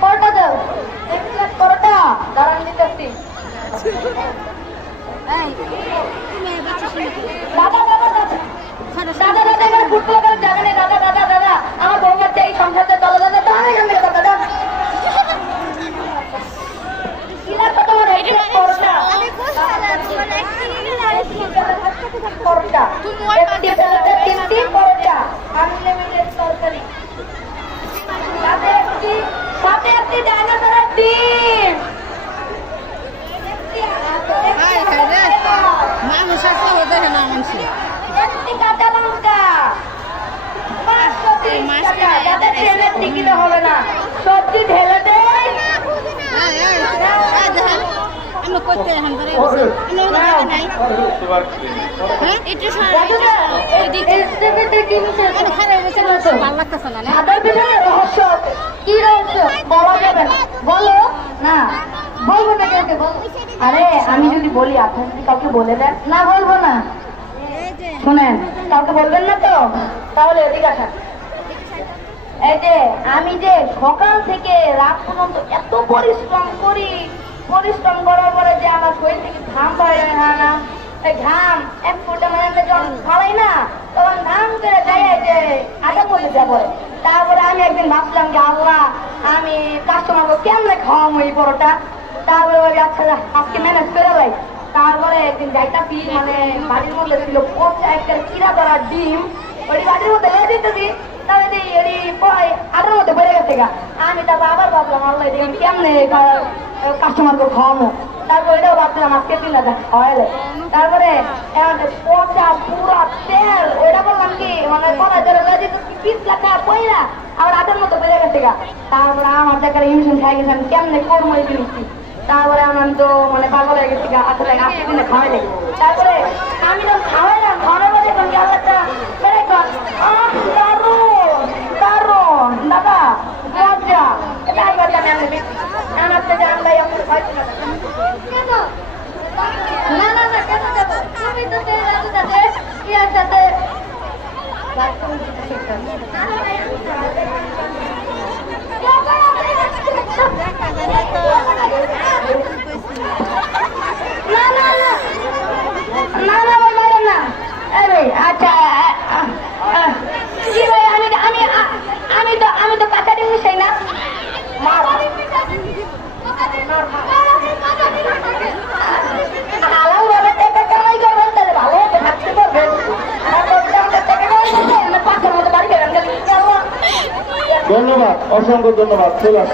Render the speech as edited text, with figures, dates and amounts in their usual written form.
পরোটা দাও, এক প্লেট পরোটা দাঁড়ান দিতেছি। দাদা দাদা দাদা দাদা দাদা এবার ফুটবল খেলার জায়গা নেই। দাদা দাদা দাদা আমার বউ বাচ্চা এই সংসারটা দাদা দাদা দাদা এখান থেকে দাদা দাদা কি লাগবে তোমার? এক প্লেট পরোটা পরোটা একটি প্লেটে 3টি পরোটা আনলিমিটেড তরকারি সাথে একটি ডাইনোসরের ডিম মানুষ আসলে ওদের না মানুষ একটি কাঁচা লঙ্কা 530 টাকা। যাতে ট্রেনের টিকিটে হবে না, সবজি ঢেলে দেয়। আমরা করতে এখন ধরে নাই হ্যাঁ একটু ভালো লাগতেছে না তাদের পিছনে রহস্য কি রহস্য বলা যাবে না। বলো না, বলবো না কাউকে বল। আরে আমি যদি বলি আপনি যদি কাউকে বলে দেন না, বলবো না। শোনেন, কাউকে বলবেন না তো, তাহলে এদিকে আসেন। এই যে আমি যে সকাল থেকে রাত পর্যন্ত এত পরিশ্রম করি, পরিশ্রম করার পরে যে আমার শরীর থেকে ঘাম বাইরে হয় না, এই ঘাম এক ফোঁটা মানে যখন ফালাই না তখন ঘাম করে যায় যে আটার মধ্যে যা পড়ে। তারপরে আমি একদিন ভাবলাম যে আল্লাহ আমি কাস্টমারকে কেমনে খাওয়াবো এই পরোটা। তারপরে বলি আচ্ছা আজকে ম্যানেজ করে লাই। তারপরে একদিন যাইতাছি মানে বাড়ির মধ্যে ছিল পচা একটা কিরা ধরা ডিম, ওই বাড়ির মধ্যে লেগে দিতেছি। তবে আটার মধ্যে বেড়ে গেছে গা। আমি তারপর আবার ভাবলাম আল্লাহ আমি কেমনে কাস্টমারকে খাওয়াবো। তারপর ওইটাও ভাবছিলাম আজকে 3000 খাওয়াইলে। তারপরে পচা পুরা তেল ওইটা বললাম কি মানে কড়াই ধরে লেগে দিতেছি, পিস লেখা পয়লা আবার আটার মতো বেড়ে গেছে গা। তারপরে আমার দেখার ইমিশন খাই গেছে, আমি কেমনে করবো এই জিনিসটি। তারপরে আমি তো মানে পাগল হয়ে গেছি আসলে আজকে দিনে খাওয়াইলে। তারপরে আমি যখন খাওয়াইলাম, খাওয়ানোর পরে যখন আল্লাহটা বেড়ে কর দারুন দারুন দাদা মজা। এটা একবার জানি আমি আমার থেকে আমরা এখন খাইছি না। কেন না না না কেন দেবো? তুমি তো সাথে কি আর সাথে না না না না না বলবেন না। আরে আচ্ছা জি ভাই আমি আমি আমি তো আমি তো কাঁচা ডিম মিশাই না। ধন্যবাদ, অসংখ্য ধন্যবাদ। চলে আসো।